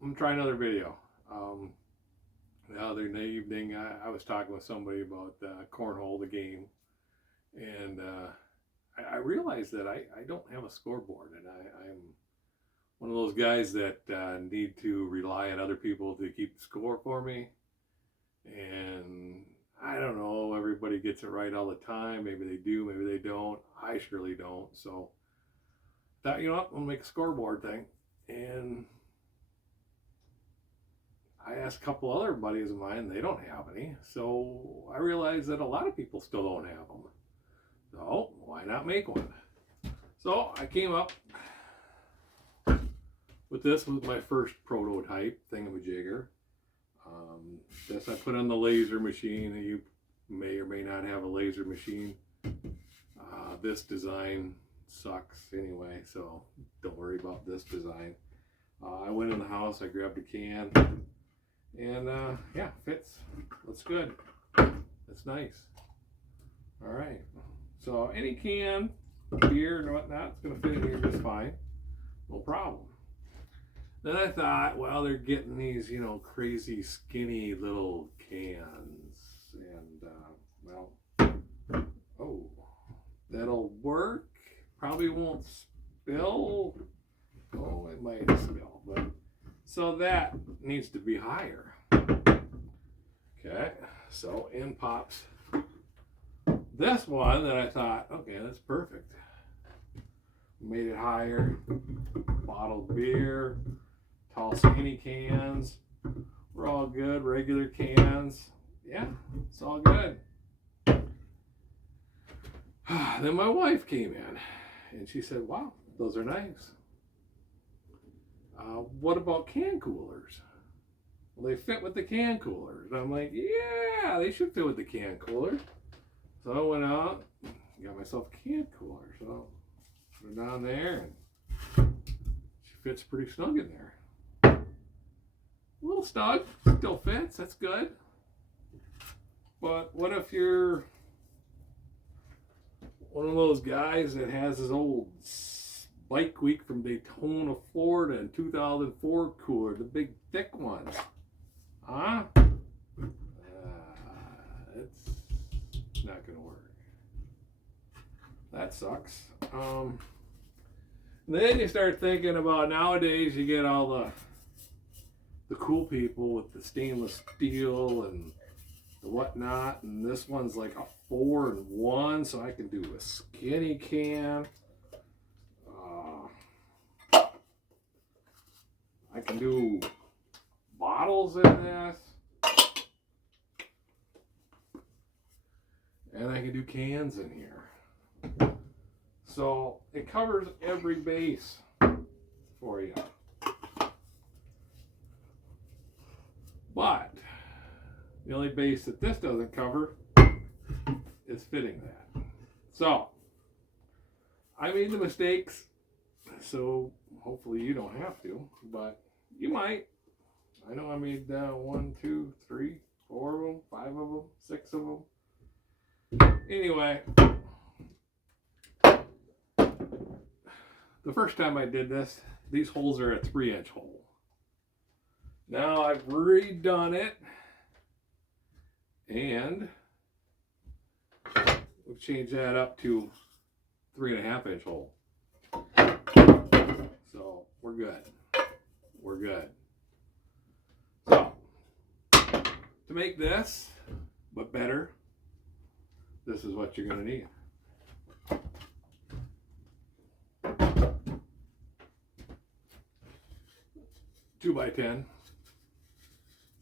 I'm gonna try another video. The other evening, I was talking with somebody about Cornhole, the game, and I realized that I don't have a scoreboard, and I'm one of those guys that need to rely on other people to keep the score for me. And I don't know, everybody gets it right all the time. Maybe they do, maybe they don't. I surely don't. So I thought, you know what, I'm gonna make a scoreboard thing. And I asked a couple other buddies of mine, they don't have any. So I realized that a lot of people still don't have them. So why not make one? So I came up with this was my first prototype thingamajigger. This I put on the laser machine. You may or may not have a laser machine. This design sucks anyway, so don't worry about this design. I went in the house, I grabbed a can, and yeah, fits. Looks good. It's nice. All right. So any can, beer and whatnot, it's gonna fit in here just fine. No problem. Then I thought, well, they're getting these, you know, crazy skinny little cans, and well, oh, that'll work. Probably won't spill. Oh, it might spill, but so that needs to be higher. Okay, so in pops this one that I thought, okay, that's perfect. Made it higher. Bottled beer, tall skinny cans. We're all good. Regular cans. Yeah, it's all good. Then my wife came in and she said, wow, those are nice. What about can coolers? Well, they fit with the can coolers. I'm like, yeah, they should fit with the can cooler. So I went out, got myself a can cooler. So put it down there, and she fits pretty snug in there. A little snug, still fits, that's good. But what if you're one of those guys that has his old Bike Week from Daytona, Florida in 2004 cooler, the big thick ones? Huh? It's not gonna work. That sucks. Then you start thinking about nowadays you get all the cool people with the stainless steel and the whatnot, and this one's like a 4-in-1, so I can do a skinny can. I can do bottles in this, and I can do cans in here. So it covers every base for you. But the only base that this doesn't cover is fitting that. So I made the mistakes, so hopefully you don't have to, but you might. I know I made 1, 2, 3, 4 of them, 5 of them, 6 of them. Anyway, the first time I did this, these holes are a 3-inch hole. Now I've redone it, and we've changed that up to 3.5-inch hole. So we're good. We're good. So to make this, but better, this is what you're going to need. Two by 10,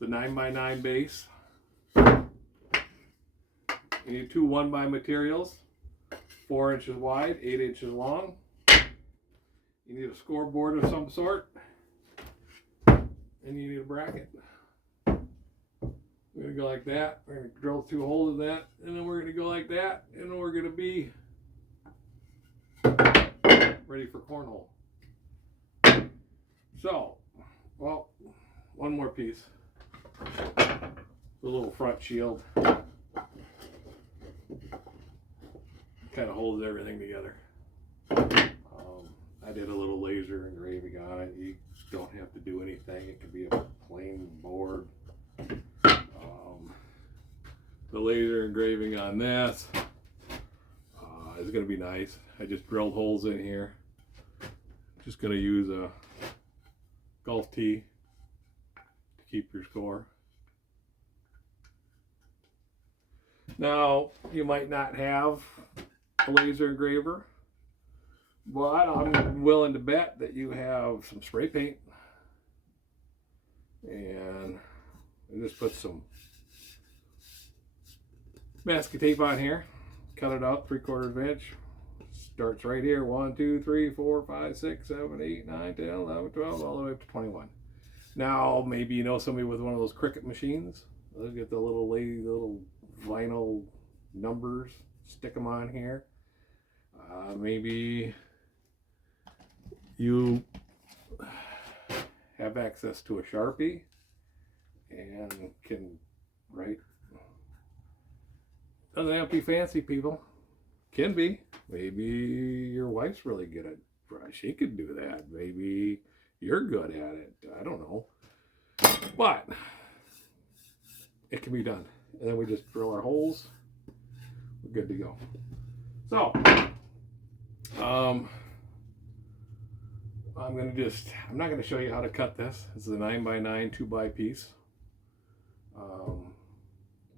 the 9x9 base. You need 2 1x materials, 4 inches wide, 8 inches long. You need a scoreboard of some sort, and you need a bracket. We're going to go like that. We're going to drill 2 holes in that, and then we're going to go like that, and then we're going to be ready for cornhole. So, well, one more piece. The little front shield. Kind of holds everything together. I did a little laser engraving on it. You don't have to do anything. It can be a plain board. The laser engraving on this is going to be nice. I just drilled holes in here. Just going to use a golf tee to keep your score. Now, you might not have a laser engraver, but I'm willing to bet that you have some spray paint. And I just put some masking tape on here, cut it out 3/4 inch. Starts right here, 1, 2, 3, 4, 5, 6, 7, 8, 9, 10, 11, 12, all the way up to 21. Now, maybe you know somebody with one of those Cricut machines. They'll get the little vinyl numbers, stick them on here. Maybe you have access to a Sharpie and can write. Doesn't have to be fancy, people. Can be. Maybe your wife's really good at brush. She could do that. Maybe you're good at it. I don't know. But it can be done. And then we just drill our holes. We're good to go. So, I'm not going to show you how to cut this. This is a 9x9 2x piece.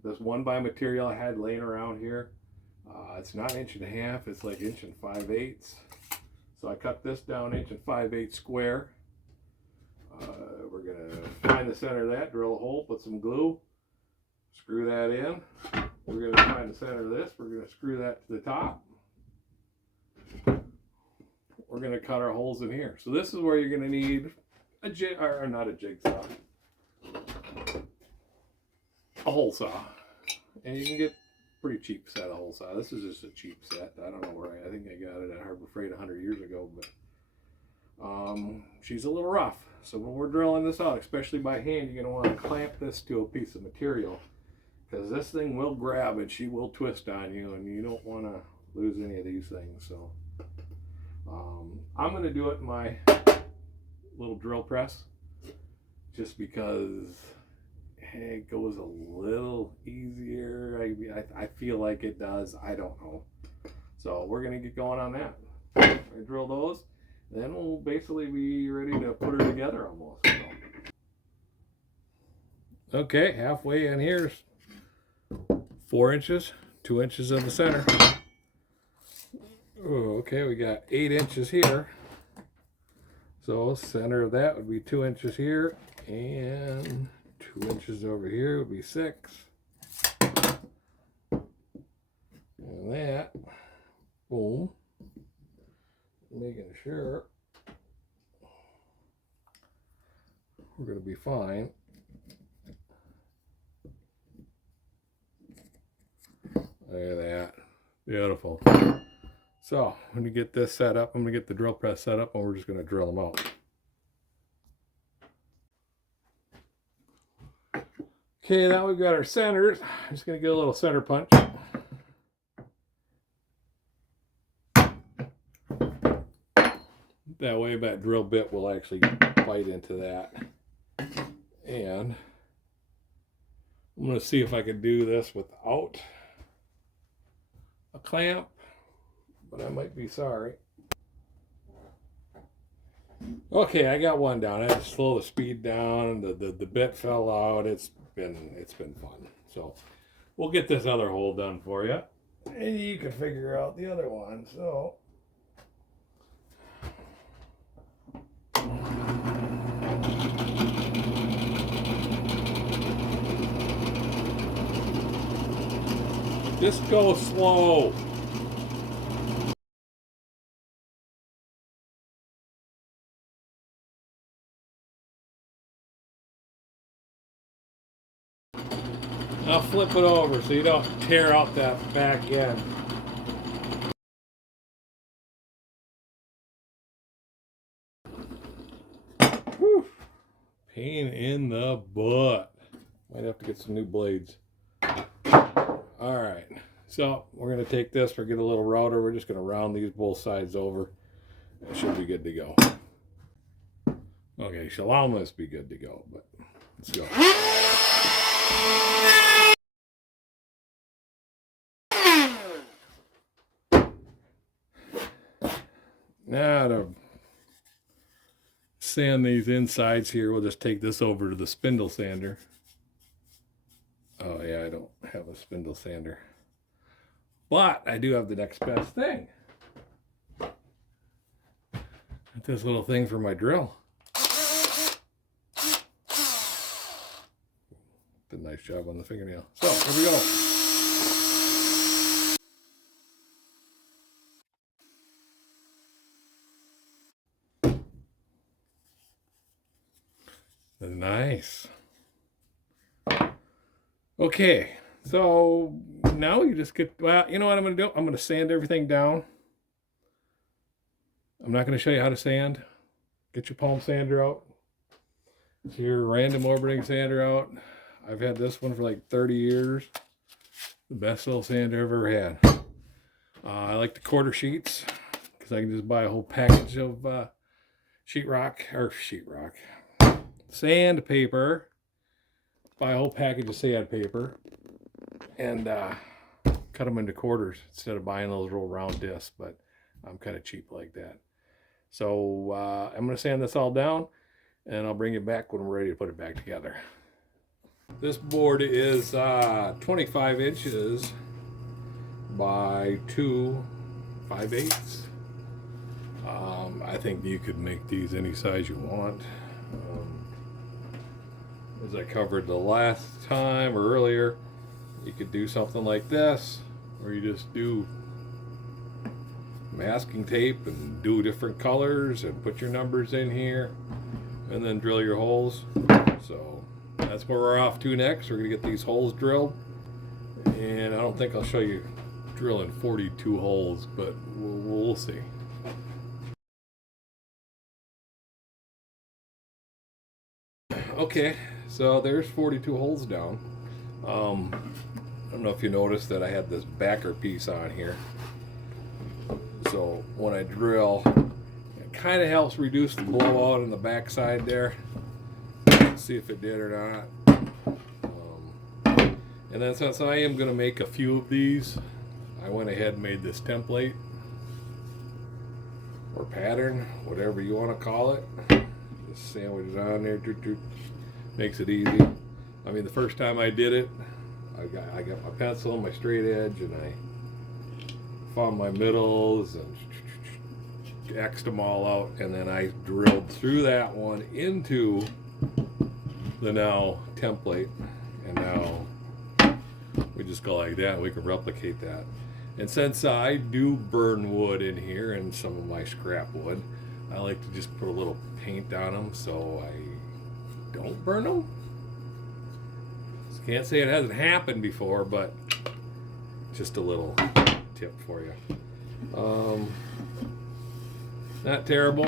This 1x material I had laying around here. It's not 1.5 inches, it's like 1 5/8. So I cut this down 1 5/8 square. We're gonna find the center of that, drill a hole, put some glue, screw that in. We're gonna find the center of this, we're gonna screw that to the top. We're gonna cut our holes in here. So this is where you're gonna need a jigsaw, a hole saw. And you can get pretty cheap set of hole saw. This is just a cheap set. I don't know where I think I got it at Harbor Freight 100 years ago, but she's a little rough. So when we're drilling this out, especially by hand, you're going to want to clamp this to a piece of material, because this thing will grab and she will twist on you, and you don't want to lose any of these things. So I'm going to do it in my little drill press, just because it goes a little easier. I feel like it does. I don't know. So we're going to get going on that. I drill those, then we'll basically be ready to put her together almost. So. Okay, halfway in here is 4 inches, 2 inches in the center. Oh, okay, we got 8 inches here. So center of that would be 2 inches here, and 2 inches over here would be 6. And that, boom, making sure we're going to be fine. Look at that. Beautiful. So, when you get this set up, I'm going to get the drill press set up, and we're just going to drill them out. Okay, now we've got our centers. I'm just going to get a little center punch. That way that drill bit will actually bite into that. And I'm going to see if I can do this without a clamp, but I might be sorry. Okay, I got one down. I had to slow the speed down. The bit fell out. It's been fun. So we'll get this other hole done for you, and you can figure out the other one. So just go slow. I'll flip it over so you don't tear out that back end. Whew. Pain in the butt. Might have to get some new blades. Alright, so we're going to take this, we're going to get a little router, we're just going to round these both sides over. It should be good to go. Okay, she'll almost be good to go, but let's go. Now to sand these insides here, we'll just take this over to the spindle sander. Oh yeah, I don't have a spindle sander, but I do have the next best thing. This little thing for my drill. Did a nice job on the fingernail. So here we go. Nice. Okay, so now you just get, well, you know what I'm going to do? I'm going to sand everything down. I'm not going to show you how to sand. Get your palm sander out. Get your random orbiting sander out. I've had this one for like 30 years. The best little sander I've ever had. I like the quarter sheets because I can just buy a whole package of sandpaper. Buy a whole package of sandpaper and cut them into quarters instead of buying those little round discs, but I'm kind of cheap like that. So I'm going to sand this all down and I'll bring it back when we're ready to put it back together. This board is 25 inches by 2 5/8. I think you could make these any size you want. As I covered the last time or earlier, you could do something like this, or you just do masking tape and do different colors and put your numbers in here and then drill your holes. So that's where we're off to next. We're gonna get these holes drilled, and I don't think I'll show you drilling 42 holes, but we'll see. Okay, so there's 42 holes down. I don't know if you noticed that I had this backer piece on here. So when I drill, it kind of helps reduce the blowout in the backside there. Let's see if it did or not. And then since I am going to make a few of these, I went ahead and made this template or pattern, whatever you want to call it. Just sandwich it on there. Makes it easy. I mean, the first time I did it, I got my pencil and my straight edge, and I found my middles and X'd them all out, and then I drilled through that one into the now template, and now we just go like that and we can replicate that. And since I do burn wood in here and some of my scrap wood, I like to just put a little paint on them so I don't burn them. Can't say it hasn't happened before, but just a little tip for you. Not terrible.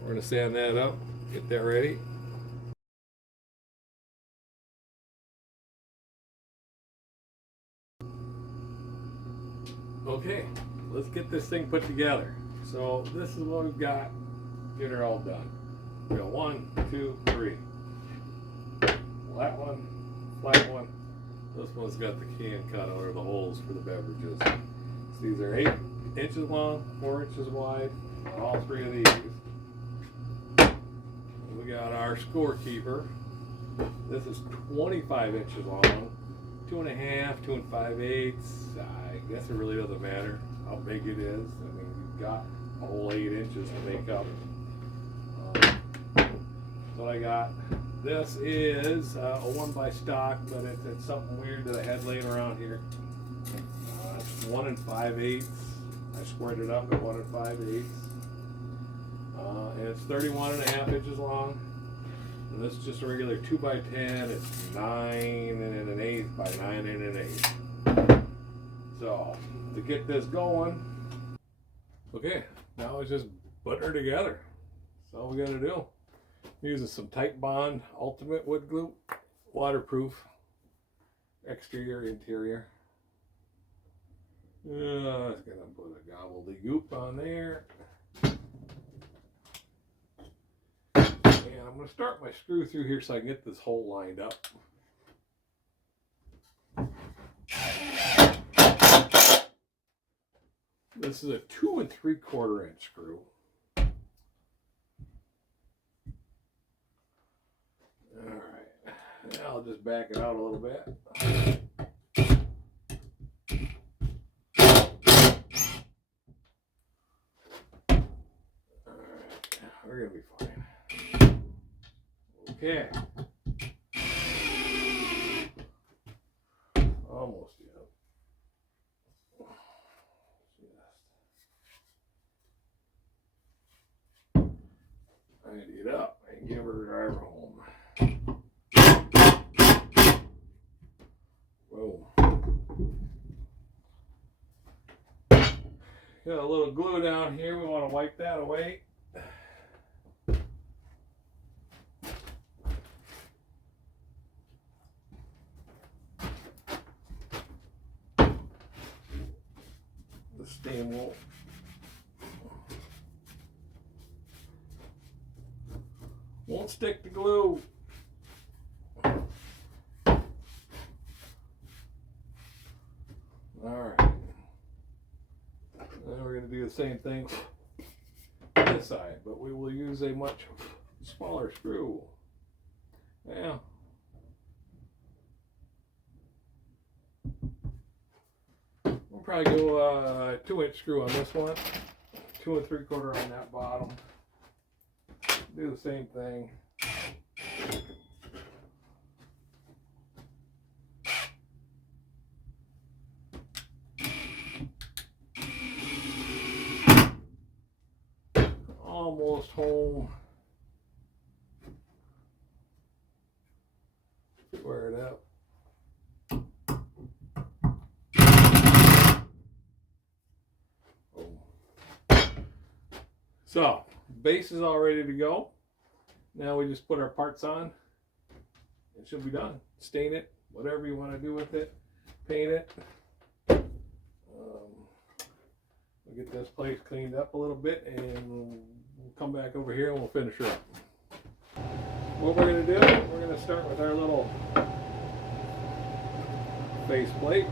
We're going to sand that up, get that ready. Okay, let's get this thing put together. So this is what we've got. Get her all done. We got 1, 2, 3. Flat one, flat one. This one's got the can cut out, or the holes for the beverages. So these are 8 inches long, 4 inches wide, all 3 of these. We got our scorekeeper. This is 25 inches long, 2.5, 2 5/8. I guess it really doesn't matter how big it is. I mean, you've got a whole 8 inches to make up. So I got. This is a 1 by stock, but it's something weird that I had laying around here. It's 1 5/8. I squared it up at 1 5/8. And it's 31.5 inches long. And this is just a regular 2 by 10. It's 9 1/8 by 9 1/8. So to get this going, okay, now it's just putting her together. That's all we got to do. Using some Type Bond Ultimate Wood Glue, waterproof, exterior, interior. I was gonna put a gobbledygook on there, and I'm I'm going to start my screw through here so I can get this hole lined up. This is a 2 3/4 inch screw. Alright, now I'll just back it out a little bit. Alright, we're going to be fine. Okay. Almost yet. I need to get up and give her a driver home. Whoa. Got a little glue down here. We want to wipe that away. The stain won't stick to glue. Alright. Then we're going to do the same thing on this side, but we will use a much smaller screw. Yeah. We'll probably go a 2-inch screw on this one, 2 3/4 on that bottom. Do the same thing. Almost home. Square it up. So, base is all ready to go. Now we just put our parts on. It should be done. Stain it, whatever you want to do with it. Paint it. We'll get this place cleaned up a little bit and we'll come back over here and we'll finish her up. What we're going to do, we're going to start with our little face plate.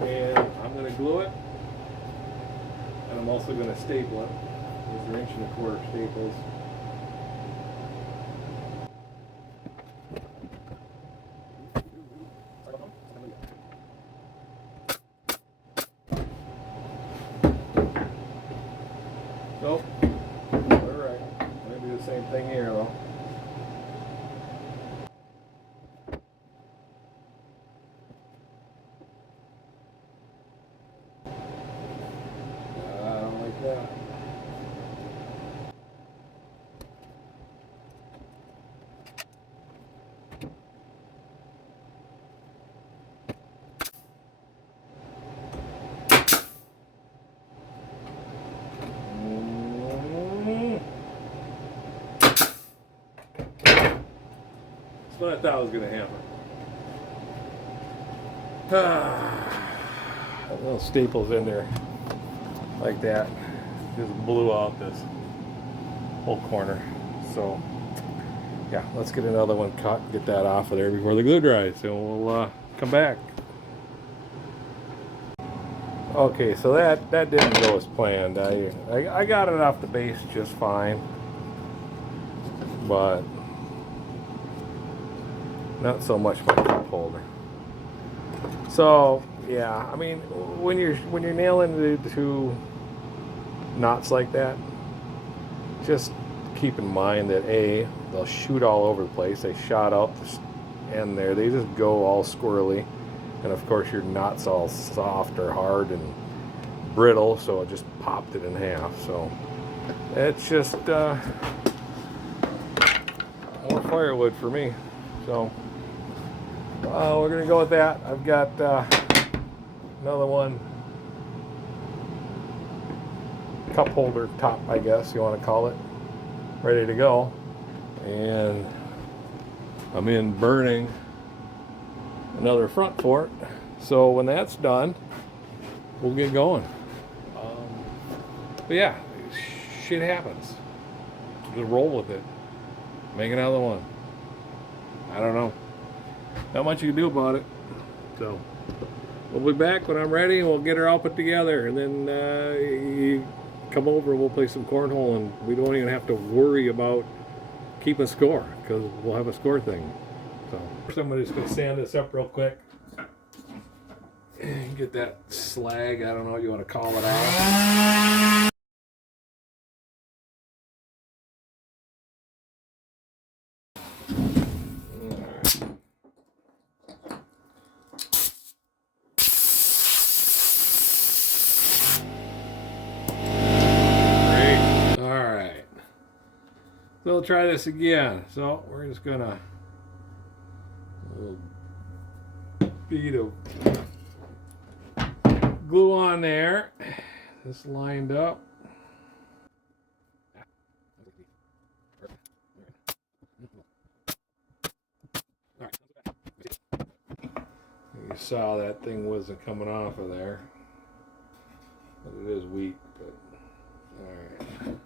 And I'm going to glue it. And I'm also going to staple it. These are 1 1/4 staples. Nope. Alright. I'm going to do the same thing here though. I don't like that. That's what I thought was going to happen. Little staples in there like that just blew out this whole corner. So yeah, let's get another one cut, get that off of there before the glue dries, and we'll come back. Okay, so that didn't go as planned. I got it off the base just fine, but not so much my cup holder. So yeah, I mean, when you're nailing the 2 knots like that, just keep in mind that they'll shoot all over the place. They shot out the end there. They just go all squirrely, and of course your knot's all soft or hard and brittle, so it just popped it in half. So it's just more firewood for me. So we're gonna go with that. I've got another one, cup holder top, I guess you want to call it, ready to go, and I'm in burning another front for it. So when that's done, we'll get going. But yeah, shit happens. Just roll with it. make another one. I don't know. Not much you can do about it. So we'll be back when I'm ready, and we'll get her all put together, and then you come over and we'll play some cornhole, and we don't even have to worry about keeping score because we'll have a score thing. So somebody's gonna sand this up real quick and get that slag, I don't know what you want to call it, out. So we'll try this again. So we're just gonna a little bead of glue on there. This lined up. You saw that thing wasn't coming off of there, but it is weak. But all right,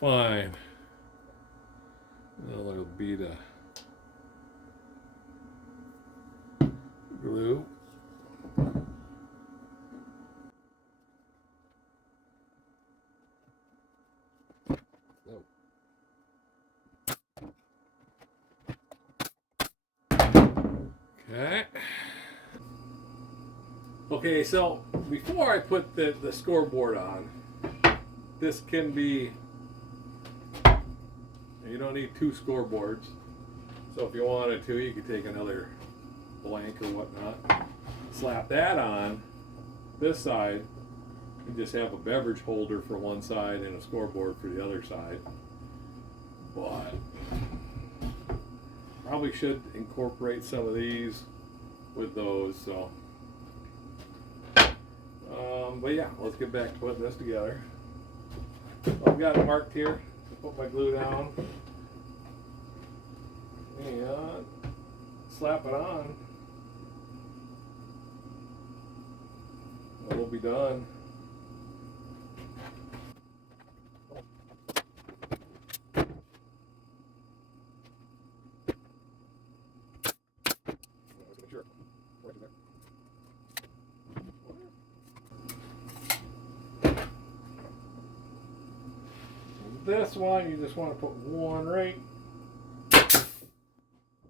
fine. A little bead of glue. Okay. Okay, so before I put the scoreboard on, this can be, you don't need 2 scoreboards. So if you wanted to, you could take another blank or whatnot, slap that on this side, and just have a beverage holder for one side and a scoreboard for the other side. But probably should incorporate some of these with those. So, but yeah, let's get back to putting this together. I've got it marked here. Put my glue down and slap it on. And we'll be done. This one, you just want to put one right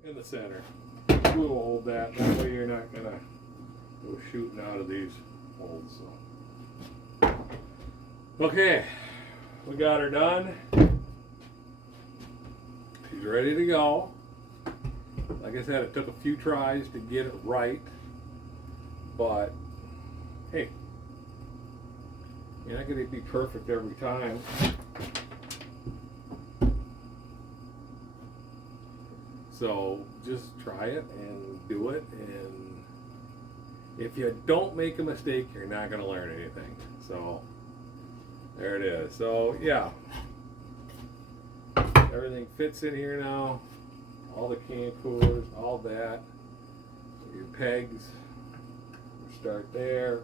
in the center. Glue will hold that. That way you're not going to go shooting out of these holes. So. Okay, we got her done. She's ready to go. Like I said, it took a few tries to get it right. But, hey, you're not going to be perfect every time. So just try it and do it, and if you don't make a mistake, you're not going to learn anything. So there it is. So yeah, everything fits in here now. All the can coolers, all that. Your pegs, start there,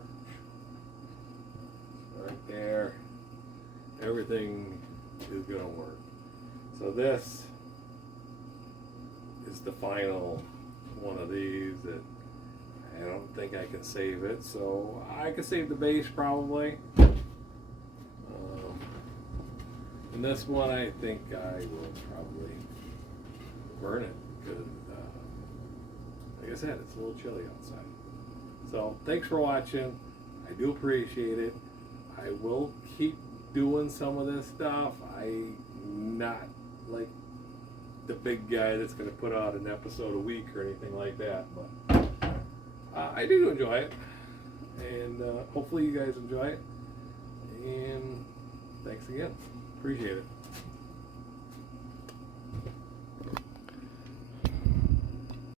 start there. Everything is going to work. So this is the final one of these that I don't think I can save it, so I can save the base probably. And this one I think I will probably burn it because like I said, it's a little chilly outside. So thanks for watching. I do appreciate it. I will keep doing some of this stuff. I'm not like the big guy that's going to put out an episode a week or anything like that, but I do enjoy it, and hopefully you guys enjoy it, and thanks again. Appreciate it.